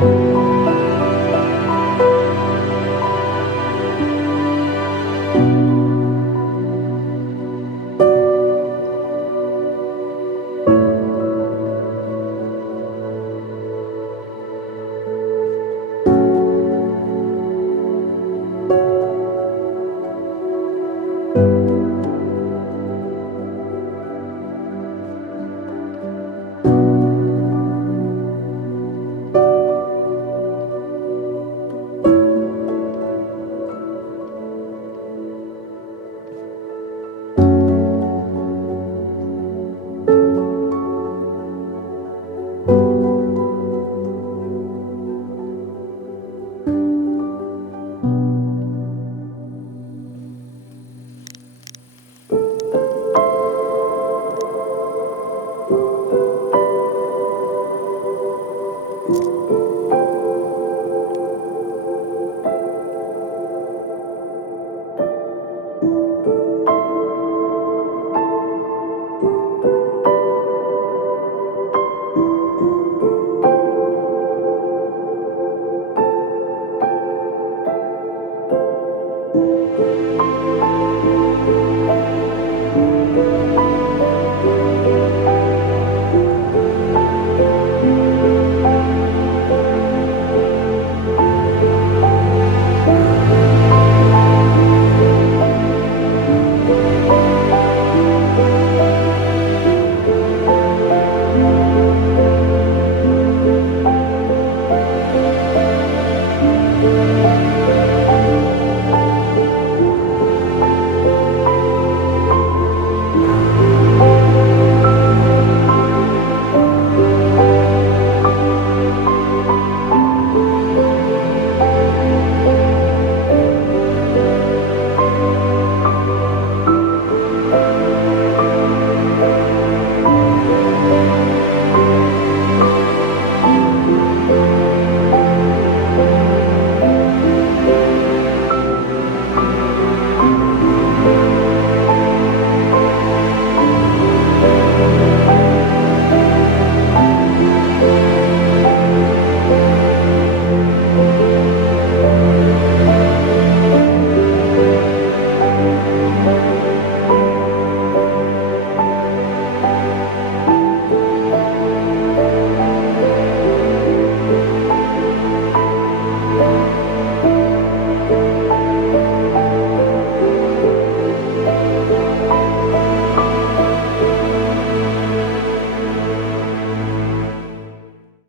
you.